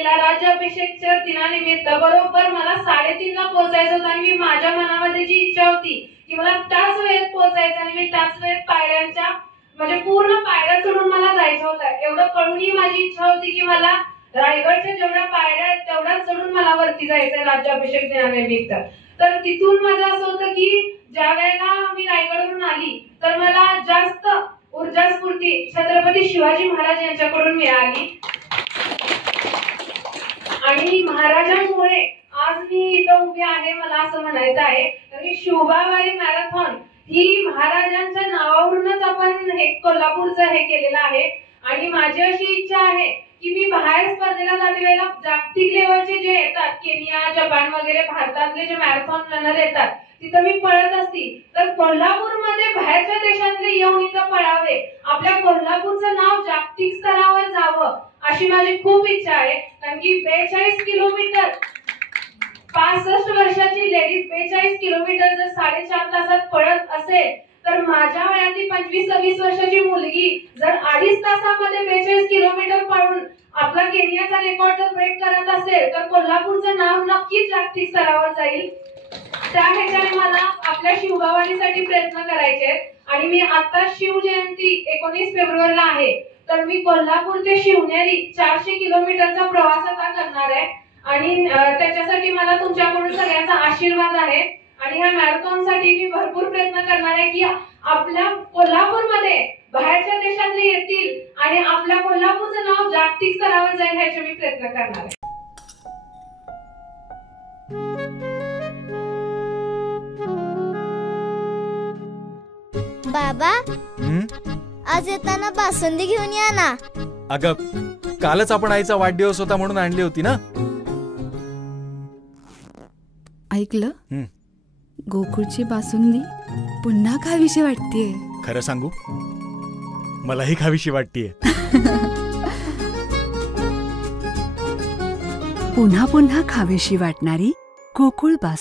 असलेल्या राज्याभिषेकच्या दिनानिमित्त बरोबर मला 3:30 ला पोहोचायचं होतं आणि मी माझ्या मनामध्ये जी इच्छा होती की मला त्याच वेळेत पोहोचायचं आणि मी त्याच वेळेत पायऱ्यांच्या म्हणजे पूर्ण पायऱ्या चढून मला जायचं होतं। एवढं कळूनही माझी इच्छा होती की मला रायगडच्या जेवढ्या पायऱ्या आहेत तेवढ्याच चढून मला वरती जायचंय राज्याभिषेक दिनानिमित्त। तर तिथून माझं असं होतं की ज्या वेळेला मी रायगडवरून आली तर मला जास्त ऊर्जा स्फूर्ती छत्रपती शिवाजी महाराज यांच्याकडून मिळाली आणि महाराजांमुळे आज मी इथं उभी आहे। मला असं म्हणायचं आहे की शिवबावारी मॅरेथॉन ही महाराजांच्या नावावरूनच आपण हे कोल्हापूरचं हे केलेलं आहे आणि माझी अशी इच्छा आहे की मी बाहेर स्पर्धेला जाते वेळेला जागतिक लेवलचे जे येतात केनिया जपान वगैरे भारतातले जे मॅरेथॉन रनर येतात तिथं मी पळत असती तर कोल्हापूरमध्ये बाहेरच्या देशातले येऊन इथं पळावे, आपल्या कोल्हापूरचं नाव जागतिक स्तरावर जावं अशी माझी खूप इच्छा आहे। कारण की 42 किलोमीटर 65 वर्षाची लेडीज 42 किलोमीटर जर 4.5 तासात पळत असेल तर माझ्या वयाची 25-26 वर्षाची मुलगी जर 2.5 तासामध्ये 42 किलोमीटर पळून आपला केनियाचा रेकॉर्ड जर ब्रेक करत असेल तर कोल्हापूरचं नाव नक्कीच जागतिक स्तरावर जाईल। त्या ह्याच्याने मला आपल्या शिवबावारीसाठी प्रयत्न करायचे आहेत आणि मी आता शिवजयंती 19 फेब्रुवारीला आहे तर मी कोल्हापूर ते शिवनेरी 400 किलोमीटरचा प्रवास आता करणार आहे आणि त्याच्यासाठी मला तुमच्याकडून सगळ्यांचा आशीर्वाद आहे आणि ह्या मॅरेथॉन साठी मी भरपूर प्रयत्न करणार आहे की आपल्या कोल्हापूरमध्ये बाहेरच्या देशातले येतील आणि आपल्या कोल्हापूरचं नाव जागतिक स्तरावर जाईल ह्याचे मी प्रयत्न करणार आहे। बाबा आज येताना बासुंदी घेऊन या ना। अगं कालच आपण आईचा वाढदिवस होता म्हणून आणली होती ना। ऐकलं गोकुळची बासुंदी पुन्हा खावीशी वाटतेय। खरं सांगू मलाही खावीशी वाटतेय। पुन्हा पुन्हा खावीशी वाटणारी गोकुळ बासुंदी।